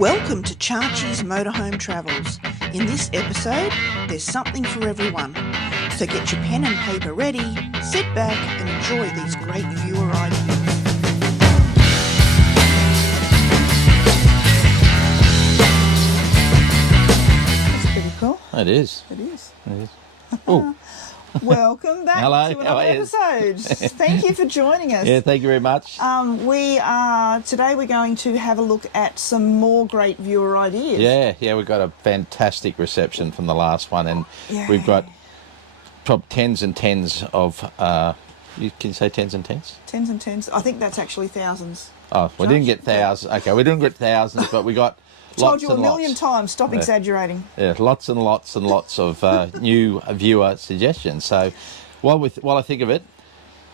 Welcome to Chachi's Motorhome Travels. In this episode, there's something for everyone. So get your pen and paper ready, sit back and enjoy these great viewer ideas. That's pretty cool. It is. It is. It is. Oh. Welcome back Hello, to another episode. Thank you for joining us. Yeah, thank you very much. Today we're going to have a look at some more great viewer ideas. Yeah, we've got a fantastic reception from the last one, and we've got tens and tens of, can you say tens and tens? Tens and tens. I think that's actually thousands. Oh, we didn't get thousands. Okay, we didn't get thousands, but we got told you a million times, stop exaggerating. Yeah, lots and lots and lots of new viewer suggestions. So while I think of it,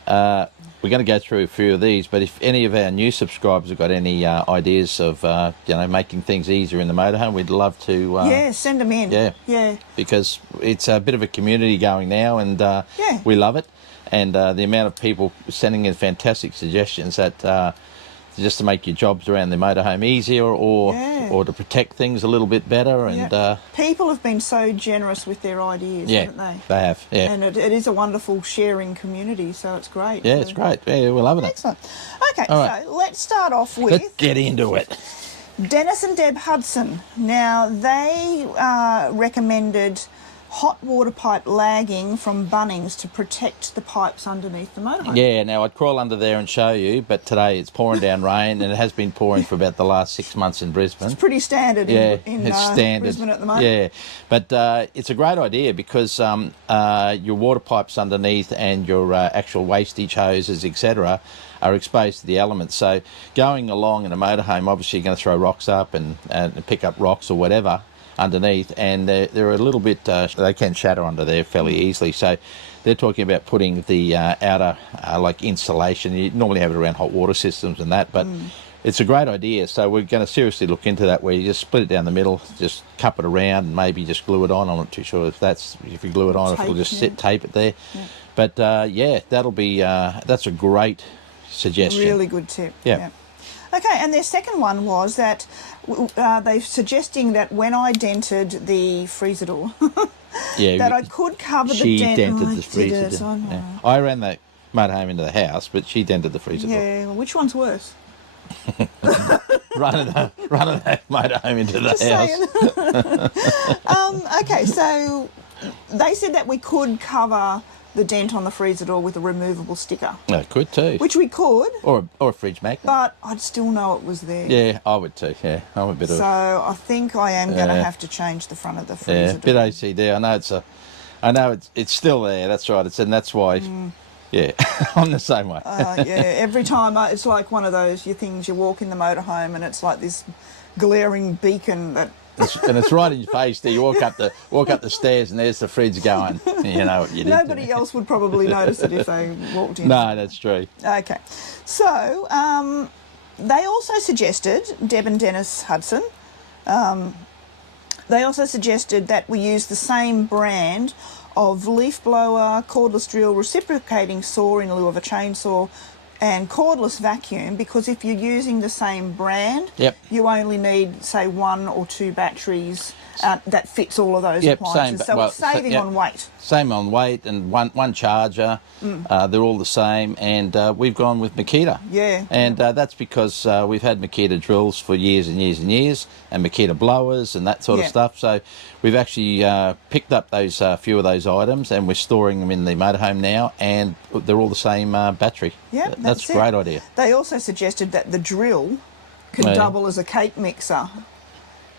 we're going to go through a few of these, but if any of our new subscribers have got any ideas of making things easier in the motorhome, we'd love to send them in. Yeah, because it's a bit of a community going now, and we love it, and the amount of people sending in fantastic suggestions that just to make your jobs around the motorhome easier, or to protect things a little bit better. And people have been so generous with their ideas, haven't they? They have, yeah. And it is a wonderful sharing community, so it's great. Yeah, it's great. Yeah, we're loving it. Excellent. Okay, so let's start off with... Let's get into it. Dennis and Deb Hudson. Now, they recommended hot water pipe lagging from Bunnings to protect the pipes underneath the motorhome. Yeah, now I'd crawl under there and show you, but today it's pouring down rain, and it has been pouring for about the last 6 months in Brisbane. It's pretty standard in it's standard. Brisbane at the moment. Yeah, but it's a great idea because your water pipes underneath and your actual wastage hoses, etc., are exposed to the elements. So going along in a motorhome, obviously you're going to throw rocks up and pick up rocks or whatever underneath, and they're a little bit they can shatter under there fairly easily. So they're talking about putting the outer like insulation. You normally have it around hot water systems and that, but it's a great idea. So we're going to seriously look into that, where you just split it down the middle, just cup it around, and maybe just glue it on. I'm not too sure if you glue it on, if it'll just tape it there. But that'll be that's a great suggestion. Really good tip. Yeah. Okay, and their second one was that they're suggesting that when I dented the freezer door, that I could cover the dent. She dented the freezer door. I ran the motorhome into the house, but she dented the freezer door. Yeah, well, which one's worse? running that motorhome into the house. Okay, so they said that we could cover the dent on the freezer door with a removable sticker. No, could too. Which we could. Or a fridge magnet. But I'd still know it was there. Yeah, I would too. Yeah, I'm a bit of. So I think I am going to have to change the front of the freezer door. Bit OCD. I know it's still there. That's right. And that's why. Yeah, I'm the same way. Every time it's like one of those things. You walk in the motorhome and it's like this glaring beacon that. And it's right in your face there. You walk up the stairs and there's the fridge going. You know what you did. Nobody else would probably notice it if they walked in. No, that's true. Okay. So they also suggested, Deb and Dennis Hudson, they also suggested that we use the same brand of leaf blower, cordless drill, reciprocating saw in lieu of a chainsaw, and cordless vacuum, because if you're using the same brand, you only need, say, 1 or 2 batteries that fits all of those appliances. It's saving on weight. Same on weight, and one charger. They're all the same, and we've gone with Makita. And that's because we've had Makita drills for years and years and years, and Makita blowers and that sort of stuff. So we've actually picked up those few of those items, and we're storing them in the motorhome now, and they're all the same battery. Yeah, that's a great idea. They also suggested that the drill can double as a cake mixer.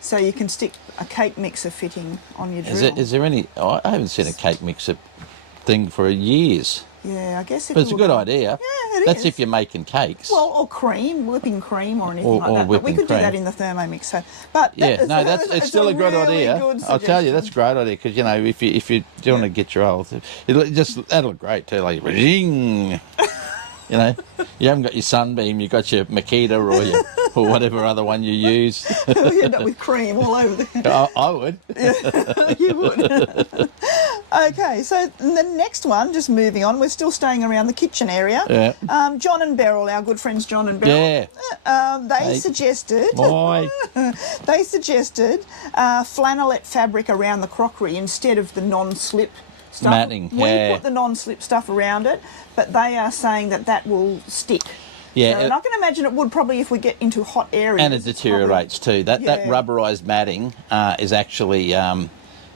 So you can stick a cake mixer fitting on your drill. Is there any... I haven't seen a cake mixer thing for years. Yeah, I guess... But it's a good idea. Yeah, That's if you're making cakes. Well, or cream, whipping cream or anything like that. But we could do that in the Thermomix. So, but it's still a good idea. I'll tell you, that's a great idea, because, if you do want to get your old... That'll look great too, like... Ring. You haven't got your Sunbeam, you've got your Makita or whatever other one you use. You end up with cream all over there. I would. Yeah, you would. Okay, so the next one, just moving on, we're still staying around the kitchen area. Yeah. John and Beryl, our good friends John and Beryl. Yeah. They suggested Why? they suggested flannelette fabric around the crockery instead of the non-slip stuff. Matting, We yeah. put the non-slip stuff around it, but they are saying that will stick. Yeah. So, and I can imagine it would probably if we get into hot areas. And it deteriorates too. That rubberised matting is actually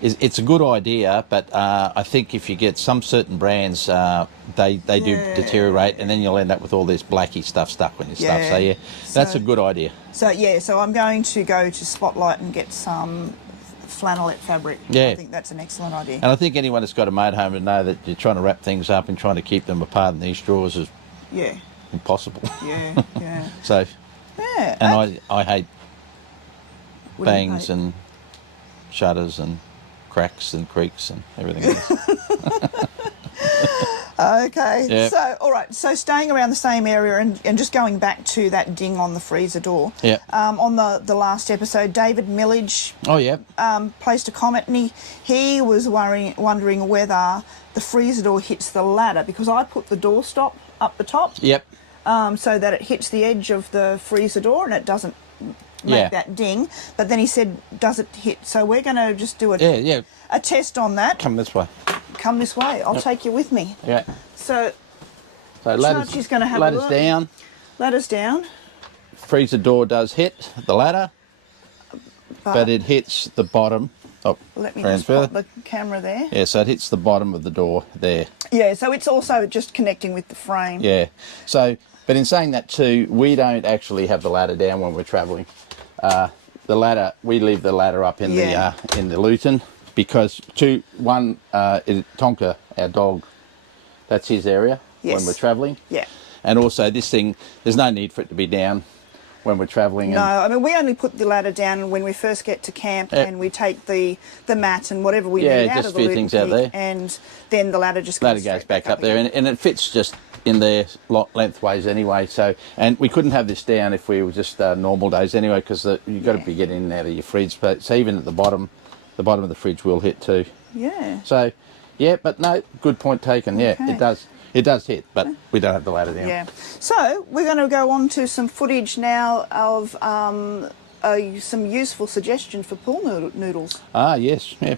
it's a good idea, but I think if you get some certain brands, they do deteriorate, and then you'll end up with all this blacky stuff stuck on your stuff. So that's a good idea. So I'm going to go to Spotlight and get some flannelette fabric. Yeah. I think that's an excellent idea. And I think anyone that's got a motorhome would know that you're trying to wrap things up and trying to keep them apart in these drawers is impossible. Yeah. So, and I hate What do you bangs hate? and shutters and cracks and creaks and everything else. Okay. Yep. So, all right. So, staying around the same area and just going back to that ding on the freezer door. Yeah. On the last episode, David Millage Oh, yeah. placed a comment, and he was wondering whether the freezer door hits the ladder, because I put the door stop up the top. Yep. So that it hits the edge of the freezer door and it doesn't make that ding. But then he said, does it hit? So we're going to just do a test on that. Come this way. Come this way. I'll take you with me. Yeah. So ladders, going to have ladders a look. down. Ladders down. Freezer door does hit the ladder, but it hits the bottom. Oh, let me transfer. just pop the camera there. Yeah, so it hits the bottom of the door there. Yeah, so it's also just connecting with the frame. Yeah. So, but in saying that too, we don't actually have the ladder down when we're travelling. The ladder, we leave the ladder up in the Luton, because Tonka, our dog, that's his area when we're travelling. Yeah. And also this thing, there's no need for it to be down when we're travelling. No, I mean, we only put the ladder down when we first get to camp, and we take the mat and whatever we need out just of the few Luton things out pig, there. and then the ladder just goes back up there, and it fits just in there lengthways anyway. So, and we couldn't have this down if we were just normal days anyway, because you've got to be getting in and out of your fridge. But so even at the bottom of the fridge will hit too. Yeah. So, yeah, but no, good point taken. Yeah, Okay. It does hit, but we don't have the ladder down. Yeah. So we're going to go on to some footage now of some useful suggestion for pool noodles. Ah, yes, yeah.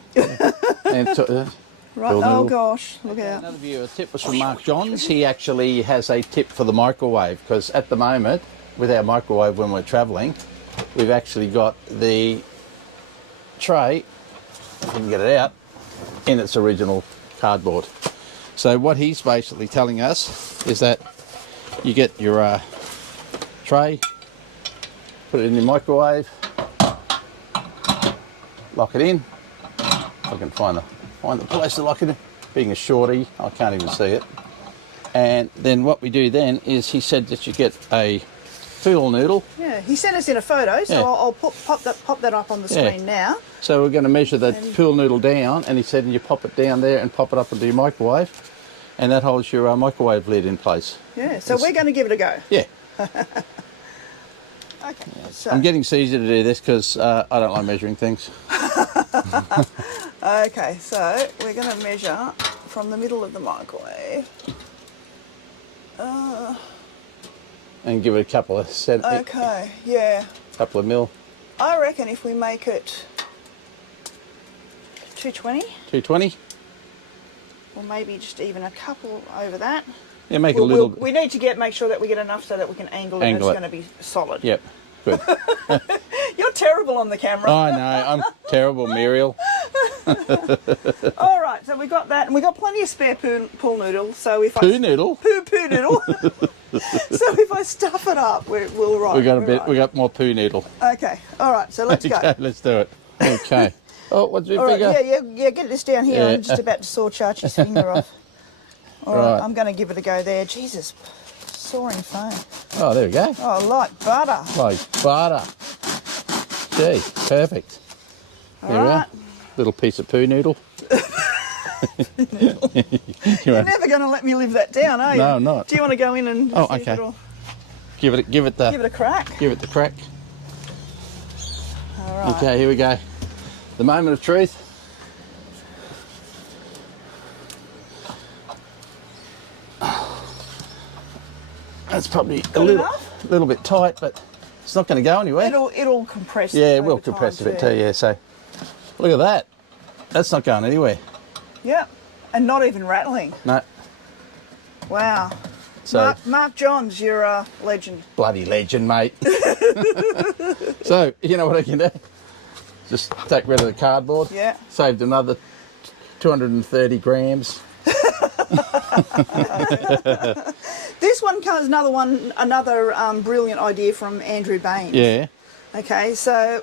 And Right. Oh gosh, look out. Another viewer tip was from Mark Johns. He actually has a tip for the microwave, because at the moment, with our microwave when we're travelling, we've actually got the tray, if you can get it out, in its original cardboard. So what he's basically telling us is that you get your tray, put it in your microwave, lock it in. If I can find the place to lock it in. Being a shorty, I can't even see it. And then what we do then is, he said that you get a pool noodle. Yeah, he sent us in a photo, so I'll pop that up on the screen now. So we're going to measure that pool noodle down, and he said you pop it down there and pop it up into your microwave, and that holds your microwave lid in place. Yeah, so we're going to give it a go. Yeah. Okay. So. I'm getting Caesar to do this because I don't like measuring things. Okay, so we're going to measure from the middle of the microwave. And give it a couple of Okay, yeah. couple of mil. I reckon if we make it 220, 220. or maybe just even a couple over that. Yeah, make a little. We need to make sure that we get enough so that we can angle it and it's going to be solid. Yep, good. You're terrible on the camera. I know, I'm terrible, Muriel. All right, so we got that, and we got plenty of spare pool noodle. So if Poo noodle? Poo noodle. So if I stuff it up, we'll right. We got more poo noodle. Okay, all right, so let's go. Okay, let's do it. Okay. Oh, what's your All right, figure? yeah, get this down here. Yeah. I'm just about to saw Chachi's finger off. All right, I'm going to give it a go there. Jesus, soaring foam. Oh, there we go. Oh, like butter. Like butter. Gee, perfect. All There we right. are. Little piece of poo noodle. You're never going to let me live that down, are you? No, I'm not. Do you want to go in and see if okay. it'll Give it a crack? Give it the crack. All right. Okay, here we go. The moment of truth. That's probably Good a little bit tight, but it's not going to go anywhere. It'll compress. Yeah, it will compress a bit too. Yeah. So look at that. That's not going anywhere. Yep, and not even rattling. No. Wow. So Mark Johns, you're a legend. Bloody legend, mate. So you know what I can do? Just take rid of the cardboard. Yeah. Saved another 230 grams. This one comes another brilliant idea from Andrew Baines. Yeah. Okay, so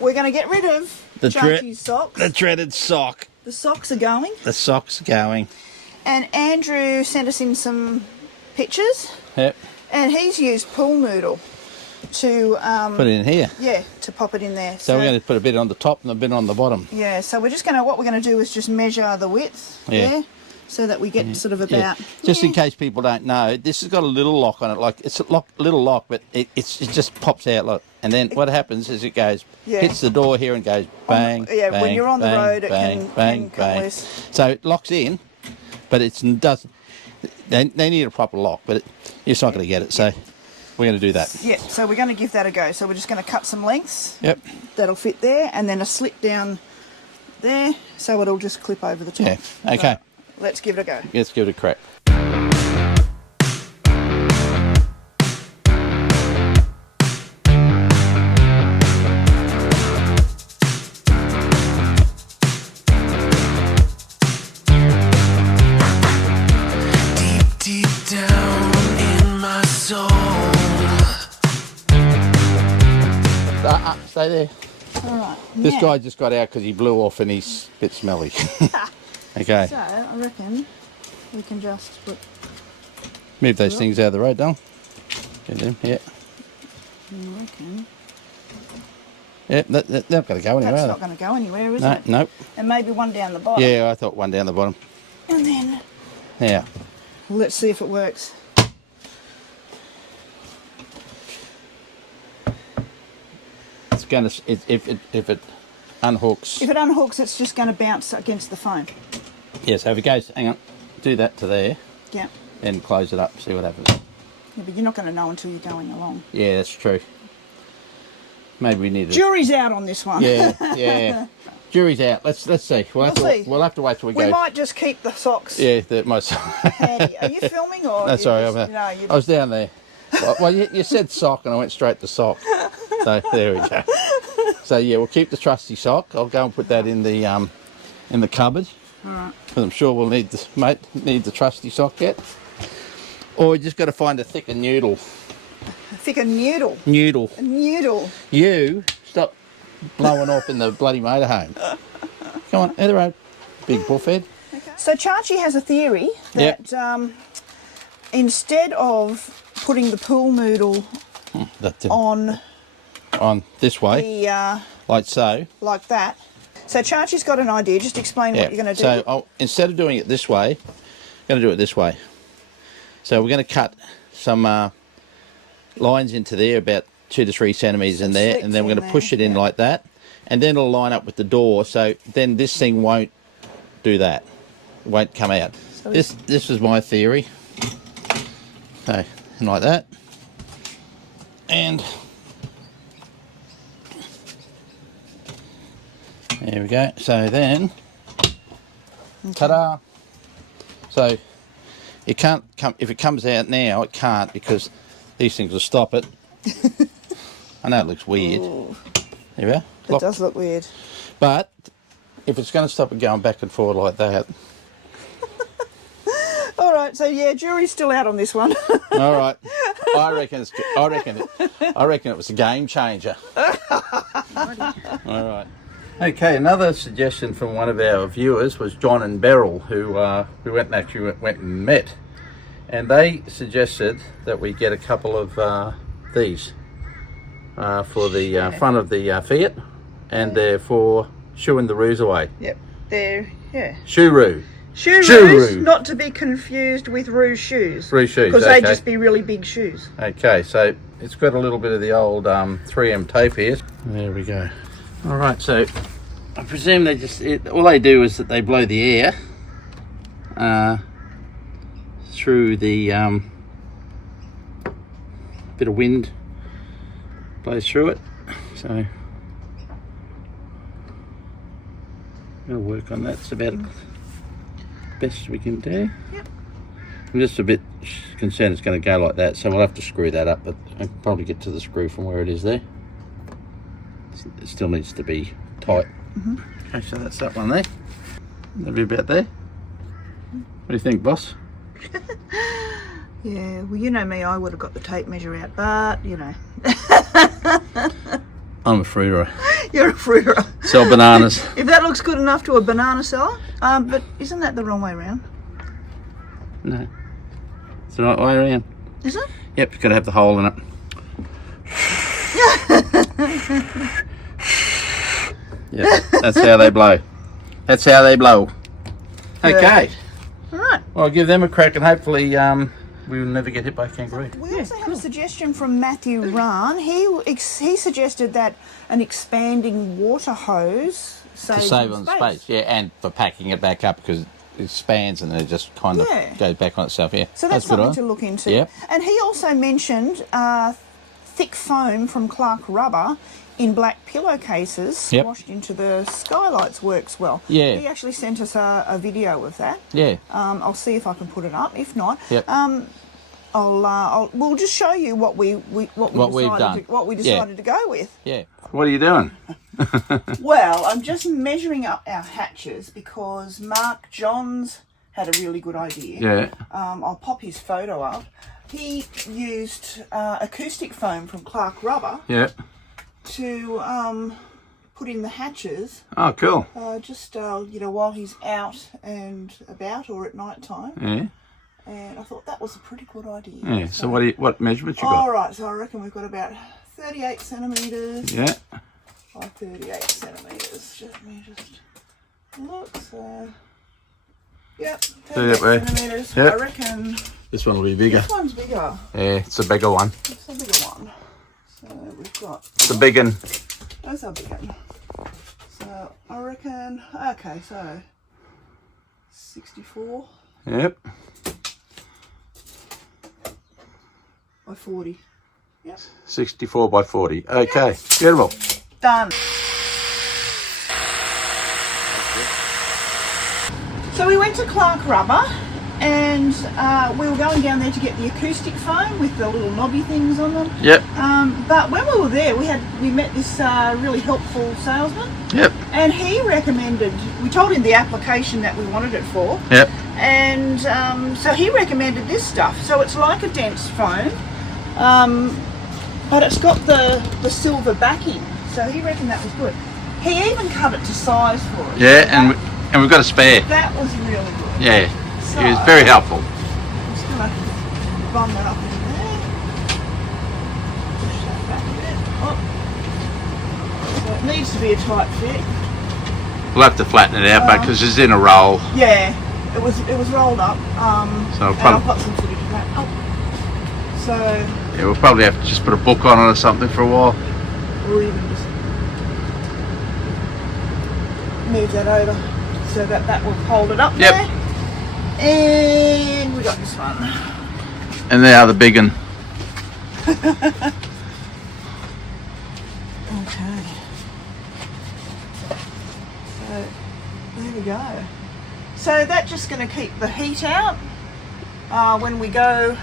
we're going to get rid of Chachi's socks. The dreaded sock. The socks are going. The socks are going. And Andrew sent us in some pictures. Yep. And he's used pool noodle to Put it in here. Yeah, to pop it in there. So we're going to put a bit on the top and a bit on the bottom. Yeah, so we're just what we're going to do is just measure the width. Yeah. So that we get sort of about... Yeah. Just in case people don't know, this has got a little lock on it. Like, it's a little lock, but it just pops out, look. And then what happens is it goes, hits the door here and goes bang, bang, when you're on the road, bang, it bang, can come bang. loose. So it locks in, but it doesn't... They need a proper lock, but it's not going to get it, so we're going to do that. Yeah, so we're going to give that a go. So we're just going to cut some lengths. Yep. That'll fit there, and then a slit down there, so it'll just clip over the top. Yeah, okay. So let's give it a go. Let's give it a crack. Deep down in my soul. Stay there. All right. This now, guy just got out because he blew off and he's a bit smelly. Okay. So I reckon we can just put... Move those things out of the road, Don. Get them, yeah. I reckon... Yeah, they're not going to go anywhere. That's are not going to go anywhere, is they? it? No, nope. And maybe one down the bottom. Yeah, I thought one down the bottom. And then... Yeah. Let's see if it works. It's going to, if it unhooks. If it unhooks, it's just going to bounce against the foam. Yeah, so if it goes, hang on, do that to there, Yeah. then close it up, see what happens. Yeah, but you're not going to know until you're going along. Yeah, that's true. Maybe we need to... Jury's out on this one. Yeah, yeah. Jury's out. Let's see. We'll have to wait till we go. We might just keep the socks Yeah, handy. Are you filming or? No, sorry, I I was down there. Well, you said sock and I went straight to sock. So there we go. So yeah, we'll keep the trusty sock. I'll go and put that in the cupboard. All right. Because I'm sure we'll need the trusty sock yet. Or we just got to find a thicker noodle. A thicker noodle. Noodle. A noodle. You stop blowing off in the bloody motorhome. Come on, out of the road. Big bullfed. Okay. So Chachi has a theory that instead of putting the pool noodle on this way, like so. Like that. So Chachi's got an idea. Just explain what you're going to do. So instead of doing it this way, I'm going to do it this way. So we're going to cut some lines into there, about 2 to 3 centimetres in there, and then we're going to push it in like that, and then it'll line up with the door. So then this thing won't do that. It won't come out. So this is my theory. So like that, and there we go. So then, ta-da! So it can't come if it comes out now. It can't because these things will stop it. I know it looks weird. Ooh. There we are. It does look weird. But if it's going to stop it going back and forward like that. All right. So yeah, jury's still out on this one. All right. I reckon it was a game changer. All right. Okay, another suggestion from one of our viewers was John and Beryl, who we went and met, and they suggested that we get a couple of these for the front of the Fiat, and they're for shooing the roos away. Yep, they're Shoe-roo. Shoe-roos, not to be confused with roo shoes. Roo shoes, because they'd just be really big shoes. Okay, so it's got a little bit of the old 3M tape here. There we go. All right, so I presume all they do is that they blow the air through the bit of wind blows through it, so we'll work on that. It's about the best we can do. Yep. I'm just a bit concerned it's going to go like that, so we'll have to screw that up, but I'll probably get to the screw from where it is there. It still needs to be tight. Okay, so that's that one there. That'll be about there. What do you think, boss? Yeah, well, you know me, I would have got the tape measure out, but, you know. I'm a fruiterer. You're a fruiterer. Sell bananas. If that looks good enough to a banana seller, but isn't that the wrong way around? No. It's the right way around. Is it? Yep, you've got to have the hole in it. Yeah, that's how they blow. That's how they blow. Okay. All right. Well, I'll give them a crack and hopefully we'll never get hit by a kangaroo. We also have a suggestion from Matthew Rahn. He suggested that an expanding water hose To save on space, yeah, and for packing it back up because it expands and then it just kind of goes back on itself, yeah. So that's something to look into. Yep. And he also mentioned thick foam from Clark Rubber in black pillowcases squashed into the skylights works well. Yeah. He actually sent us a video of that. Yeah. I'll see if I can put it up. If not, Yep. we'll just show you what we decided to go with. Yeah. What are you doing? Well, I'm just measuring up our hatches because Mark Johns had a really good idea. Yeah. I'll pop his photo up. He used acoustic foam from Clark Rubber Yeah. to put in the hatches. Oh, cool. Just while he's out and about or at night time. Yeah. And I thought that was a pretty good idea. Yeah. So what measurements you got? All right. So I reckon we've got about 38 centimetres. Yeah. By 38 centimetres. Let me just look. So, yep, 38 centimetres. Yep. I reckon This one will be bigger. this one's bigger. Yeah, it's a bigger one. It's a bigger one. So we've got. It's a big one. Those are big one. So I reckon. Okay, so 64 Yep. by 40. Yep. 64 by 40. Okay. Beautiful. Done. So we went to Clark Rubber and we were going down there to get the acoustic foam with the little knobby things on them. Yep. But when we were there, we met this really helpful salesman. Yep. And he recommended, we told him the application that we wanted it for. Yep. And so he recommended this stuff. So it's like a dents foam, but it's got the silver backing. So he reckoned that was good. He even cut it to size for us. Yeah, and we've got a spare. That was really good. Yeah. So, He was very helpful. I'm just going to bung that up in there. Push that back a bit. Oh. So it needs to be a tight fit. We'll have to flatten it out, but because it's in a roll. Yeah, it was rolled up. So and I'll put some footage of that. Oh. So. Yeah, we'll probably have to just put a book on it or something for a while. Or even just move that over so that will hold it up there. And we got this one. And they are the big one. Okay. So there we go. So that's just going to keep the heat out when we go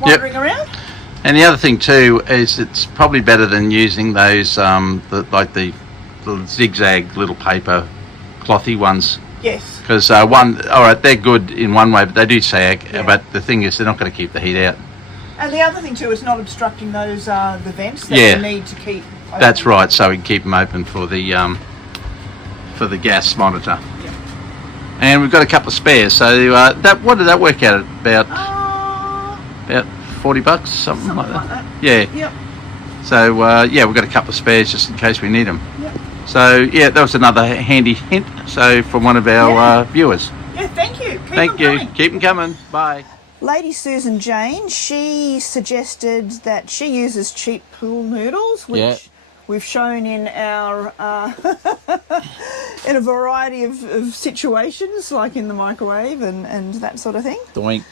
wandering around. And the other thing too is it's probably better than using those the zigzag little paper clothy ones. Yes. Because they're good in one way, but they do sag. Yeah. But the thing is, they're not going to keep the heat out. And the other thing too is not obstructing those the vents that you need to keep open. That's right. So we can keep them open for the gas monitor. Yeah. And we've got a couple of spares. So what did that work out at? About $40, something like that. Yeah. Yep. So we've got a couple of spares just in case we need them. Yep. So yeah, that was another handy hint. So from one of our viewers. Yeah, thank you. Thank you. Keep them coming. Bye. Lady Susan Jane, she suggested that she uses cheap pool noodles, which we've shown in our in a variety of situations, like in the microwave and that sort of thing. Doink.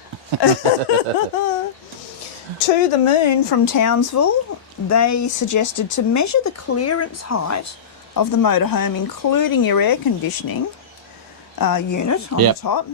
To the Moon from Townsville, they suggested to measure the clearance height of the motorhome, including your air conditioning unit on Yep. the top,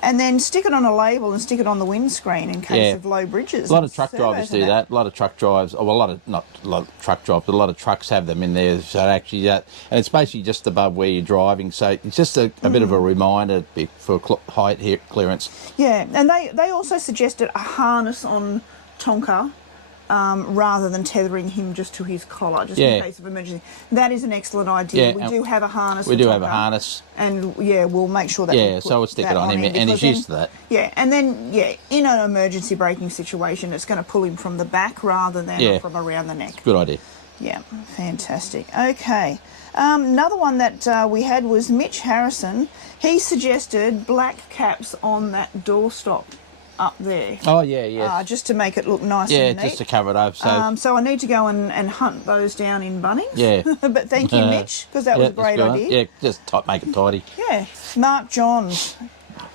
and then stick it on a label and stick it on the windscreen in case Yeah. of low bridges. A lot of and truck servos drivers and do that. A lot of truck drives, well, not a lot of truck drivers, but a lot of trucks have them in there. So actually, and it's basically just above where you're driving. So it's just a bit of a reminder for height here, clearance. Yeah, and they also suggested a harness on Tonka rather than tethering him just to his collar, just in case of emergency. That is an excellent idea. Yeah, we and do have a harness. We for do Tonka, have a harness. and we'll make sure that. Yeah, we put so we'll stick that it on him, and because he's used to that. Yeah, and then in an emergency braking situation, it's going to pull him from the back rather than from around the neck. Good idea. Yeah, fantastic. Okay. Another one that we had was Mitch Harrison. He suggested black caps on that doorstop up there. Oh, yeah. Just to make it look nice Yeah, and neat. just to cover it over. So, So I need to go and hunt those down in Bunnings. Yeah. But thank you, Mitch, because that was a great idea. Yeah, just make it tidy. Yeah. Mark Johns.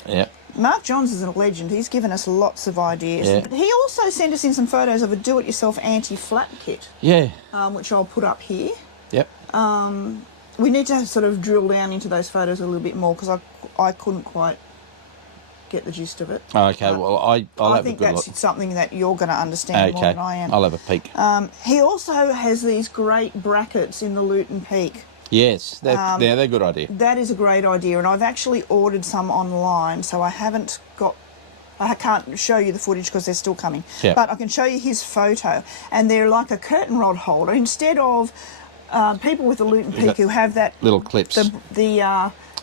Yeah. Mark Johns is a legend. He's given us lots of ideas. Yeah. But he also sent us in some photos of a do-it-yourself anti-flat kit, Yeah. which I'll put up here. Yep. We need to sort of drill down into those photos a little bit more because I couldn't quite get the gist of it. Okay, well, I'll have a think good that's look. something that you're going to understand more Okay, than I am. I'll have a peek. He also has these great brackets in the Luton Peak. Yes, they're a good idea. That is a great idea, and I've actually ordered some online, so I can't show you the footage because they're still coming. Yep. But I can show you his photo, and they're like a curtain rod holder. Instead of people with the Luton Peak who have that Little clips.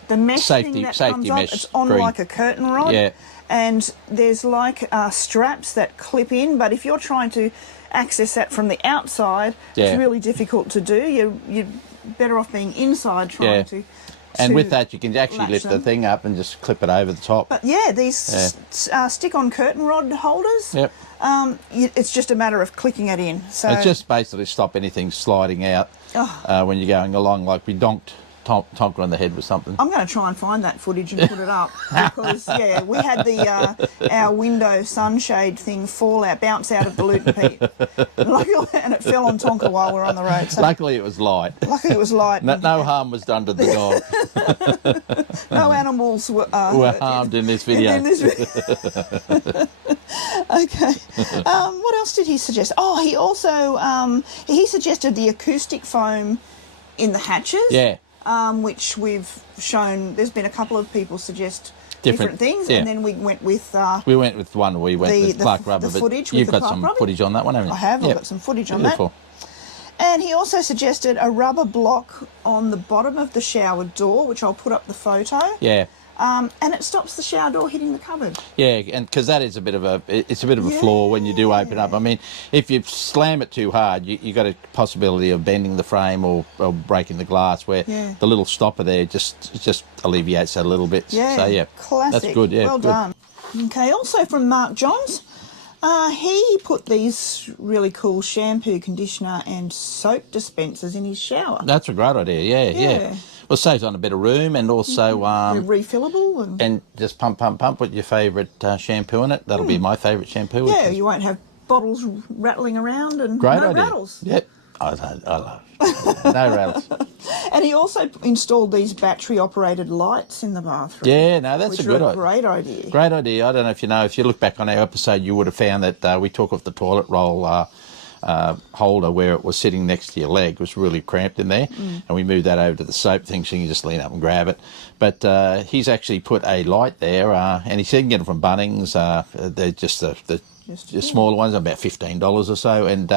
The mesh Safety- thing that safety comes up, mesh it's on green. like a curtain rod. Yeah. And there's like straps that clip in, but if you're trying to access that from the outside, it's really difficult to do. You're better off being inside trying to. And with that, you can actually lift the thing up and just clip it over the top. But these stick-on curtain rod holders. Yep. It's just a matter of clicking it in. So It's just basically stop anything sliding out when you're going along, like we donked Tonka on the head with something. I'm going to try and find that footage and put it up because we had our window sunshade thing bounce out of the Luton Peak, and it fell on Tonka while we're on the road. So Luckily, it was light. luckily it was light. No harm was done to the dog. No animals were harmed in this video. Okay. What else did he suggest? Oh, he also he suggested the acoustic foam in the hatches. Yeah. Which we've shown. There's been a couple of people suggest different things, and then we went with one. We went with Clark Rubber, the footage but you've with the got some Clark footage on that one, haven't you? I have. I've got some footage on that. And he also suggested a rubber block on the bottom of the shower door, which I'll put up the photo. Yeah. And it stops the shower door hitting the cupboard. Yeah, and because that is a bit of a flaw when you do open up. I mean, if you slam it too hard, you got a possibility of bending the frame or breaking the glass. Where the little stopper there just alleviates that a little bit. Yeah, so classic. that's good. Yeah, well done. Okay, also from Mark Johns, he put these really cool shampoo, conditioner, and soap dispensers in his shower. That's a great idea. Yeah. Well, it saves on a bit of room, and also they're refillable and just pump with your favourite shampoo in it. That'll be my favourite shampoo. Yeah, you won't have bottles rattling around and great no idea. rattles. Yep, I love it. No rattles. And he also installed these battery-operated lights in the bathroom. Yeah, no, that's a good idea. Great idea. Great idea. I don't know if you know. If you look back on our episode, you would have found that we took off the toilet roll holder where it was sitting next to your leg. It was really cramped in there, and we moved that over to the soap thing so you can just lean up and grab it. But he's actually put a light there, and he said you can get them from Bunnings. They're just the smaller ones, about $15 or so, and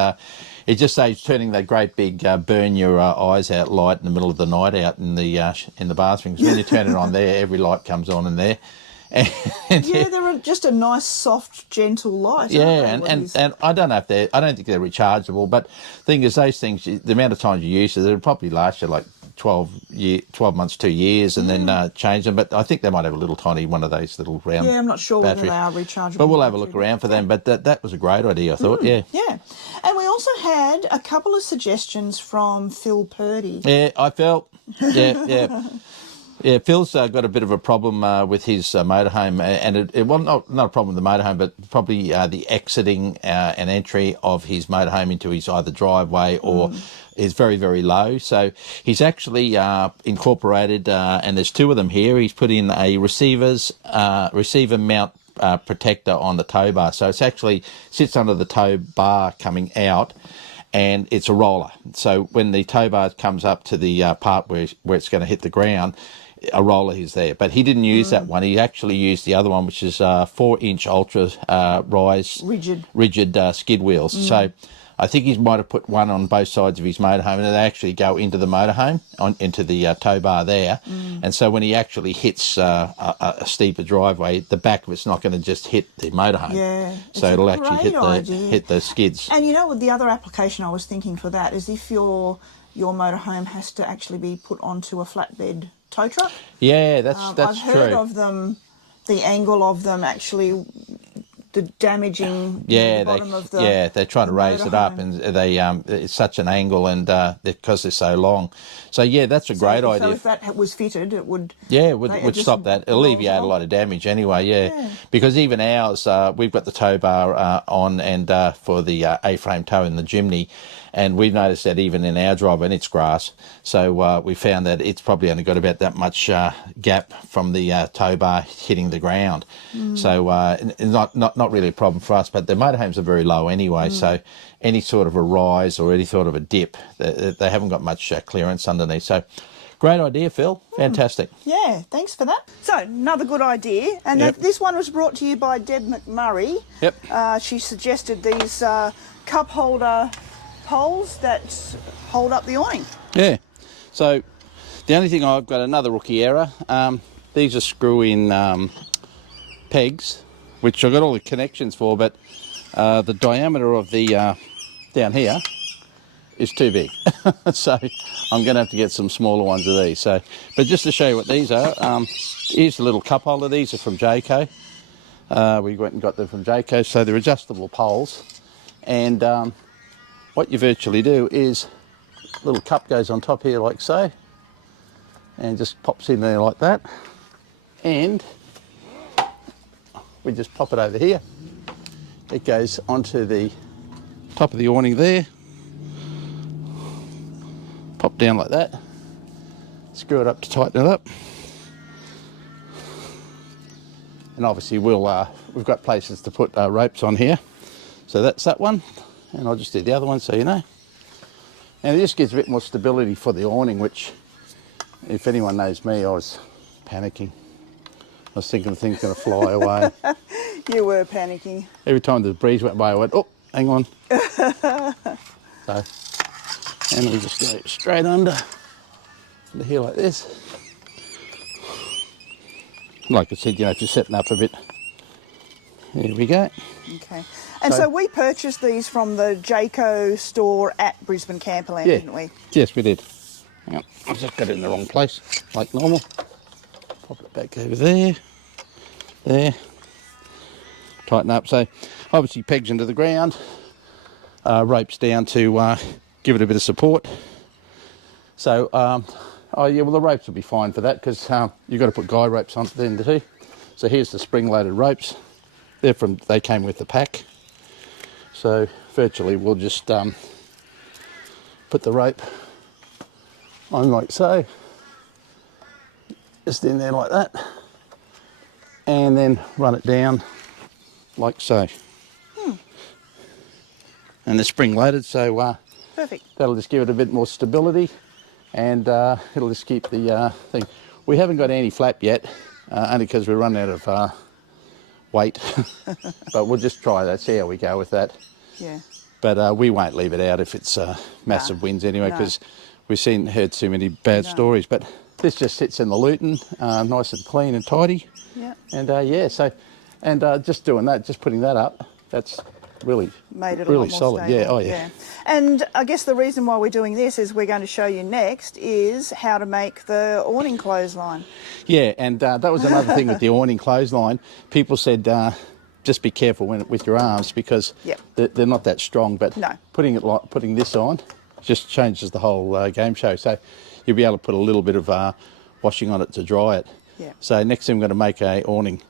it just saves turning that great big burn your eyes out light in the middle of the night out in the bathroom. Because when you turn it on there, every light comes on in there. They're just a nice, soft, gentle light. Yeah, and I don't know if I don't think they're rechargeable. But the thing is, those things, the amount of times you use it, it'll probably last you like 12 months, 2 years, and then change them. But I think they might have a little tiny one of those little round. Yeah, I'm not sure batteries. whether they are rechargeable. But we'll have a look around for them. But that was a great idea, I thought. Yeah. And we also had a couple of suggestions from Phil Purdy. Yeah, I felt. Yeah. Yeah, Phil's got a bit of a problem with his motorhome, and well, not a problem with the motorhome, but probably the exiting and entry of his motorhome into his either driveway or is very, very low. So he's actually incorporated, and there's two of them here. He's put in a receiver mount protector on the tow bar, so it's actually sits under the tow bar coming out. And it's a roller. So when the tow bar comes up to the part where it's going to hit the ground, a roller is there. But he didn't use that one. He actually used the other one, which is 4-inch ultra rise rigid skid wheels. So I think he might have put one on both sides of his motorhome, and they actually go into the motorhome, into the tow bar there. And so when he actually hits a steeper driveway, the back of it's not going to just hit the motorhome. Yeah, so it'll actually hit the skids. And you know what, the other application I was thinking for that is if your motorhome has to actually be put onto a flatbed tow truck. Yeah, that's true. I've heard of them, the angle of them actually damaging the bottom of the they try to raise it up, and they it's such an angle, and because they're so long. So yeah, that's a great idea. So if that was fitted, it would would stop that. It'll alleviate a lot of damage anyway. Yeah. Because even ours, we've got the tow bar on, and for the A-frame tow in the chimney. And we've noticed that even in our driveway, and it's grass, so we found that it's probably only got about that much gap from the tow bar hitting the ground. So not really a problem for us, but the motorhomes are very low anyway, so any sort of a rise or any sort of a dip, they haven't got much clearance underneath. So great idea, Phil. Fantastic. Yeah, thanks for that. So another good idea, and this one was brought to you by Deb McMurray. Yep. She suggested these cup holder poles that hold up the awning. Yeah. So the only thing, I've got another rookie error. These are screw-in pegs, which I've got all the connections for, but the diameter of the down here is too big. So I'm going to have to get some smaller ones of these. So, but just to show you what these are, here's a little cup holder. These are from Jayco. We went and got them from Jayco. So they're adjustable poles, and what you virtually do is a little cup goes on top here like so, and just pops in there like that, and we just pop it over here. It goes onto the top of the awning there, pop down like that, screw it up to tighten it up, and obviously we've got places to put ropes on here. So that's that one. And I'll just do the other one so you know. And it just gives a bit more stability for the awning, which, if anyone knows me, I was panicking. I was thinking the thing's going to fly away. You were panicking. Every time the breeze went by, I went, oh, hang on. So, and we just go straight under here like this. Like I said, just setting up a bit. There we go. Okay. And so we purchased these from the Jayco store at Brisbane Camperland, didn't we? Yes, we did. Hang on, I've just got it in the wrong place, like normal. Pop it back over there. There. Tighten up. So obviously pegs into the ground, ropes down to give it a bit of support. So, the ropes will be fine for that, because you've got to put guy ropes on the end too. So here's the spring-loaded ropes. They came with the pack. So virtually we'll just put the rope on like so, just in there like that, and then run it down like so. And they're spring loaded, so perfect. That'll just give it a bit more stability, and it'll just keep the thing. We haven't got any flap yet, only because we're running out of weight, but we'll just try that, see how we go with that. Yeah. But we won't leave it out if it's massive winds anyway, because we've heard too many bad stories. But this just sits in the Luton, nice and clean and tidy. Yeah. And just doing that, just putting that up, that's really made it really a lot more solid. stable. Yeah, oh yeah. And I guess the reason why we're doing this is we're going to show you next is how to make the awning clothesline. Yeah, and that was another thing with the awning clothesline. People said just be careful with your arms, because they're not that strong. But putting this on just changes the whole game show. So you'll be able to put a little bit of washing on it to dry it. Yeah. So next thing I'm going to make a awning.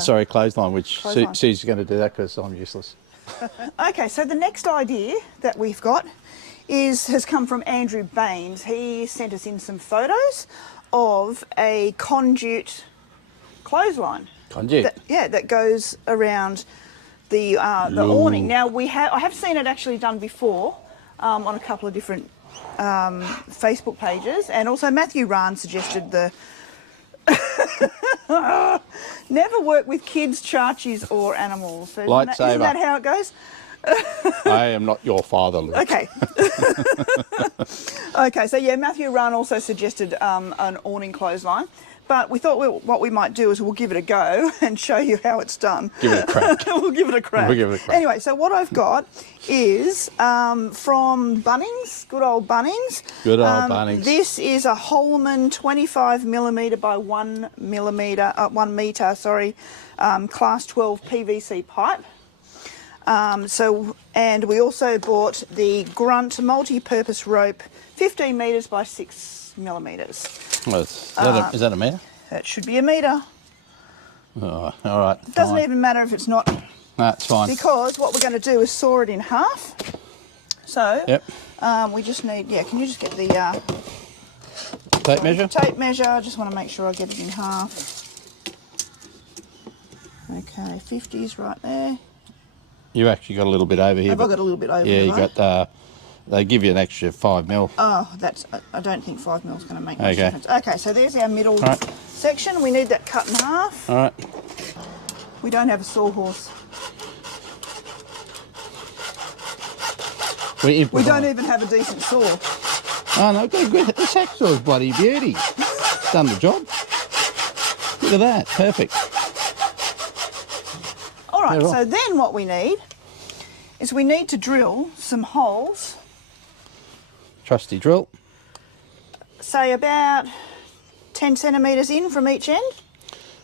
Sorry, clothesline, which Clothesline. Sue's going to do that because I'm useless. Okay, so the next idea that we've got has come from Andrew Baines. He sent us in some photos of a conduit clothesline. Conduit. That goes around the awning. Now I have seen it actually done before on a couple of different Facebook pages, and also Matthew Rahn suggested the never work with kids, charchies, or animals. So isn't that how it goes? I am not your father, Luke. Okay. Okay, so yeah, Matthew Rahn also suggested an awning clothesline, but we thought what we might do is we'll give it a go and show you how it's done. Give it a crack. We'll give it a crack. We'll give it a crack. Anyway, so what I've got is from Bunnings, good old Bunnings. Good old Bunnings. This is a Holman 25mm by 1 metre, class 12 PVC pipe. And we also bought the Grunt multi-purpose rope, 15 metres by 6 millimetres. Well, is that a metre? That should be a metre. Oh, all right. It doesn't even matter if it's not, That's fine. because what we're going to do is saw it in half. So Yep. we just need, can you just get the Tape measure? tape measure? I just want to make sure I get it in half. Okay, 50's right there. You actually got a little bit over here. Have I got a little bit over Yeah, there, you right? got. They give you an extra 5 mil. Oh, I don't think 5 mil is going to make much Okay. difference. Okay, so there's our middle Right. section. We need that cut in half. All right. We don't have a sawhorse. We don't even have a decent saw. Oh no, good. The hacksaw's bloody beauty. Done the job. Look at that, perfect. All right, Yeah, right. so then what we need is we need to drill some holes, Trusty drill. say about 10 centimetres in from each end.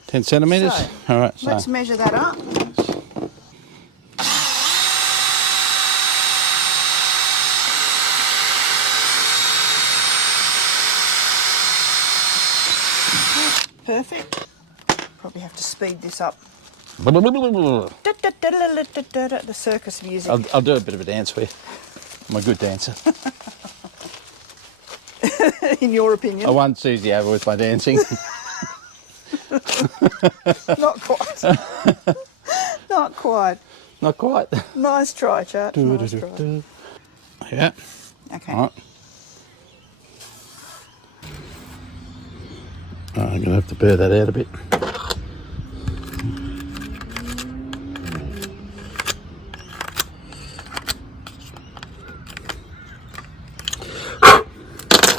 10 centimetres. So, All right. So Let's measure that up. Perfect. Probably have to speed this up. The circus music. I'll do a bit of a dance for you. I'm a good dancer. In your opinion. I won Susie over with my dancing. Not quite. Not quite. Not quite. Nice try, Chart. Nice try. Yeah. Okay. All right. Oh, I'm going to have to burr that out a bit.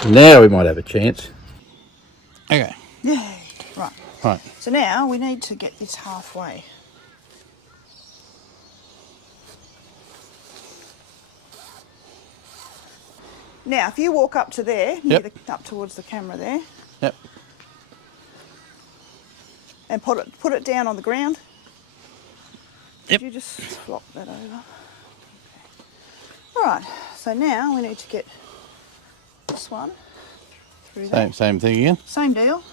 Now we might have a chance. Okay. Yay. Right. Right. So now we need to get this halfway. Now, if you walk up to there, Yep. up towards the camera there, Yep. and put it down on the ground. Yep. Could you just flop that over? Okay. All right. So now we need to get this one through there. Same thing again. Same deal.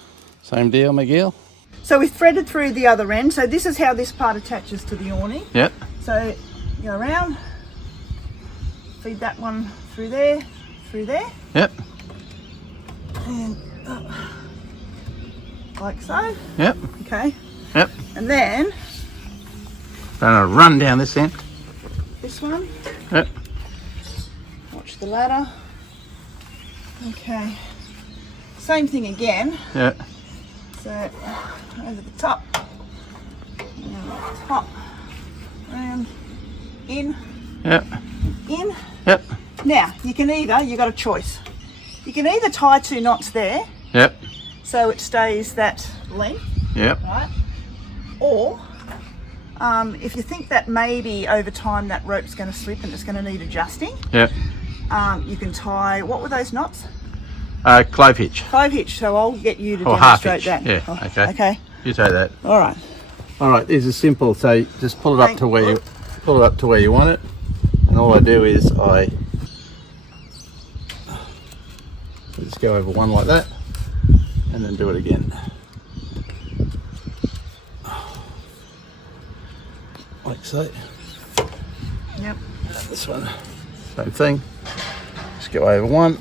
Same deal, Miguel. So we've threaded through the other end. So this is how this part attaches to the awning. Yep. So go around, feed that one through there, Yep. and up, like so. Yep. Okay. Yep. And then Gonna run down this end. this one. Yep. Watch the ladder. Okay. Same thing again. Yep. So over the top, round, in, Yep. in. Yep. Now you've got a choice. You can either tie 2 knots there, Yep. so it stays that length, Yep. right? Or if you think that maybe over time that rope's going to slip and it's going to need adjusting, Yep. you can tie, what were those knots? Clove hitch. Clove hitch. So I'll get you to Or half demonstrate hitch. that. Yeah. Okay. Okay. You say that. All right. All right. This is simple. So just pull it up to where you want it, and all I do is I just go over one like that, and then do it again. Like so. Yep. And this one, same thing. Just go over one.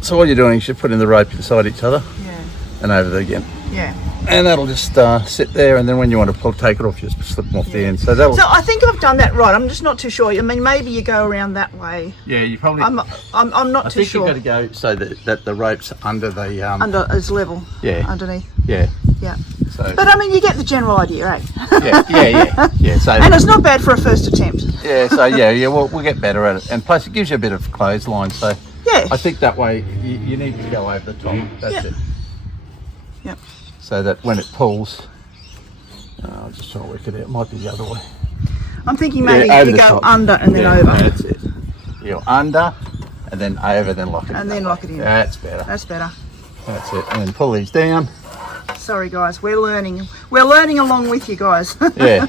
So all you're doing is you're putting the rope inside each other. Yeah. And over there again. Yeah. And that'll just sit there, and then when you want to take it off, you just slip them off the end. So that'll. So I think I've done that right. I'm just not too sure. I mean, maybe you go around that way. Yeah, you probably. I'm not too sure. I think you've got to go so that the rope's under the. Under as level. Yeah. Underneath. Yeah. Yeah. So. But I mean, you get the general idea, eh? Yeah. So. And it's not bad for a first attempt. Yeah. So yeah. We'll get better at it, and plus it gives you a bit of clothesline. So. Yeah. I think that way you need to go over the top. That's it. Yep. So that when it pulls, I'll just try to work it out. It might be the other way. I'm thinking maybe over you the go top. under and then over. That's it. You're under, and then over, then lock it in. And then lock it in. That's better. That's better. That's it. And then pull these down. Sorry guys, we're learning. We're learning along with you guys. Yeah.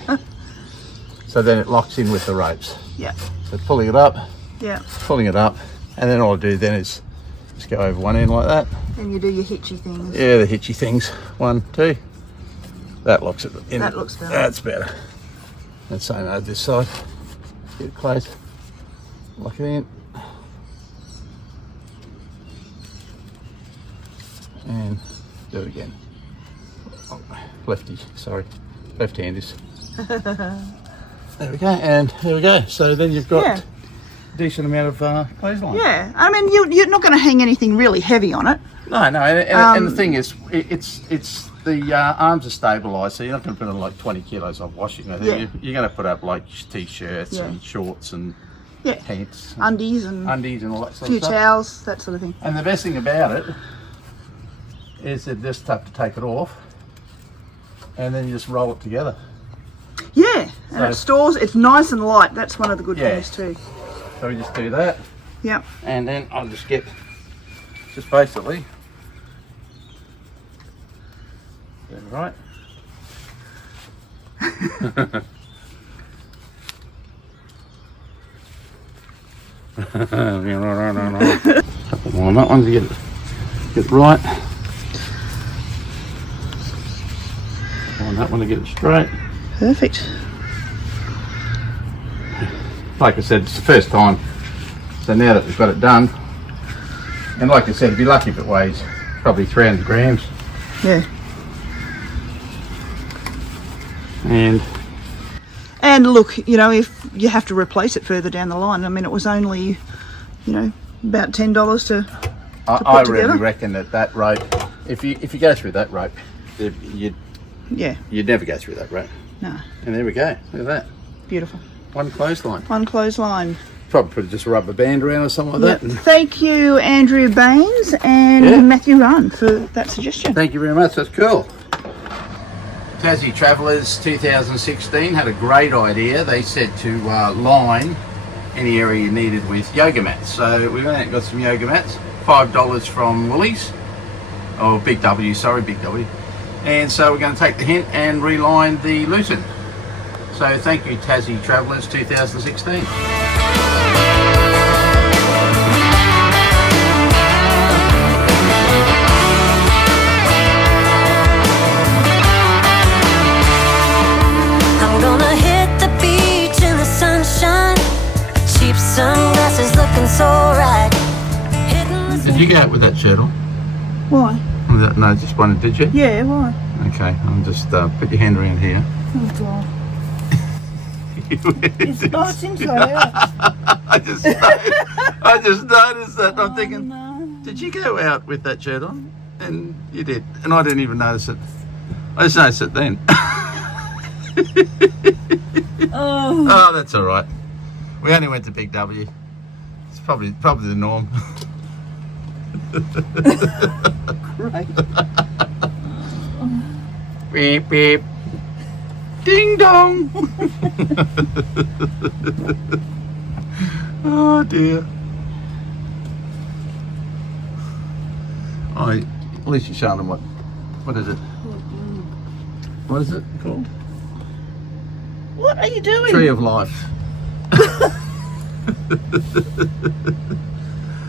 So then it locks in with the ropes. Yeah. So pulling it up. Yeah. Pulling it up, and then all I do then is just go over one end like that. And you do your hitchy things. Yeah, the hitchy things. 1, 2. That locks it in. That looks better. That's better. And same over this side. Get it close. Lock it in. And do it again. Oh, lefty, sorry. Left-handers. There we go, and there we go. So then you've got a decent amount of clothesline. Yeah, I mean, you're not going to hang anything really heavy on it. No, and the thing is, it's the arms are stabilised, so you're not going to put in like 20 kilos of washing. Yeah. You're going to put up like t-shirts Yeah. and shorts and Yeah. pants, and Undies and all that a sort few of stuff. towels, that sort of thing. And the best thing about it is that just have to take it off, and then you just roll it together. Yeah, and So- it stores. It's nice and light. That's one of the good Yeah. things too. So we just do that, Yep. and then I'll just get just basically. Right. Well, that one to get it right. And that one to get it straight. Perfect. Like I said, it's the first time. So now that we've got it done, and like I said, it'd be lucky if it weighs probably 300 grams. Yeah. And look, you know, if you have to replace it further down the line, I mean, it was only, you know, about $10 to I put really together. reckon that rope, if you go through that rope, you'd never go through that rope. No. And there we go. Look at that. Beautiful. One clothesline. One clothesline. Probably put just a rubber band around or something like that. Thank you, Andrew Baines and Matthew Runn, for that suggestion. Thank you very much. That's cool. Tassie Travellers 2016 had a great idea. They said to line any area you needed with yoga mats. So we went out and got some yoga mats. $5 from Woolies. Oh, Big W, sorry, Big W. And so we're going to take the hint and reline the Luton. So thank you, Tassie Travellers 2016. I'm gonna hit the beach in the sunshine. Cheap sunglasses looking so right. Hitting the Did you go out with that shirt on? Why? No, just one, did you? Yeah, why? Okay, I'll just put your hand around here. Oh, God. It's inside out. I just noticed that. I'm thinking, did you go out with that shirt on? And you did. And I didn't even notice it. I just noticed it then. Oh, that's all right. We only went to Big W. It's probably the norm. Right. Beep, beep. Ding dong. Oh dear. Oh, at least you're showing them what is it? What is it called? What are you doing? Tree of Life.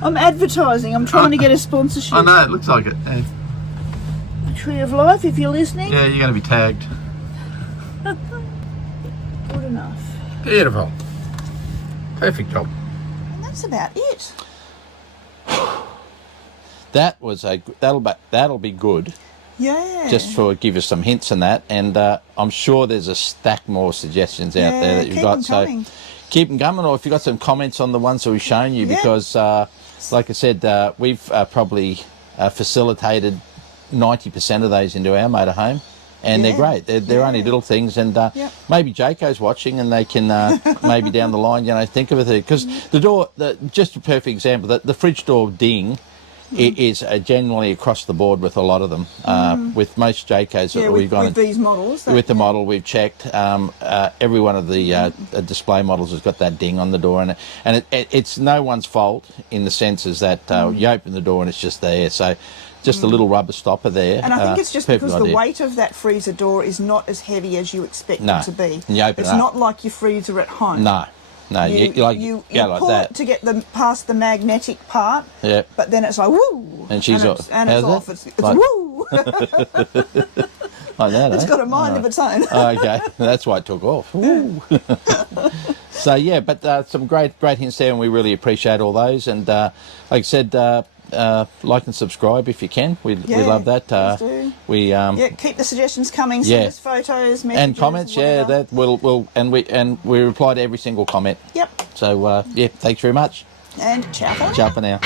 I'm advertising. I'm trying to get a sponsorship. I know, it looks like it. Yeah. Tree of Life, if you're listening. Yeah, you're going to be tagged. Good enough. Beautiful. Perfect job. And that's about it. That was that'll be good. Yeah. Just for give you some hints and that, and I'm sure there's a stack more suggestions out there that you've keep got. them coming. So keep them coming, or if you've got some comments on the ones that we've shown you, Yeah. because like I said, we've probably facilitated 90% of those into our motorhome, and they're great. They're only little things, and maybe Jayco's watching, and they can maybe down the line, think of it, because the door, just a perfect example, the fridge door ding. It is generally across the board with a lot of them. With most Jaycos that we've gone with these models. with the model we've checked, every one of the display models has got that ding on the door, and it's no one's fault in the sense is that you open the door and it's just there. So just a little rubber stopper there. And I think it's just because idea. the weight of that freezer door is not as heavy as you expect it to be. And you open it's it up. not like your freezer at home. No, you like pull that. it to get past the magnetic part, but then it's like woo, and she's it's how's off. it? It's Like- woo. Like that, It's got a mind of its own. Okay, that's why it took off. Ooh. So yeah, but some great hints there, and we really appreciate all those. And like I said, like and subscribe if you can. We love that. Please do. We keep the suggestions coming. Send us photos, messages, and comments. whatever. That we reply to every single comment. Yep. So thanks very much. And ciao for now. Ciao for now.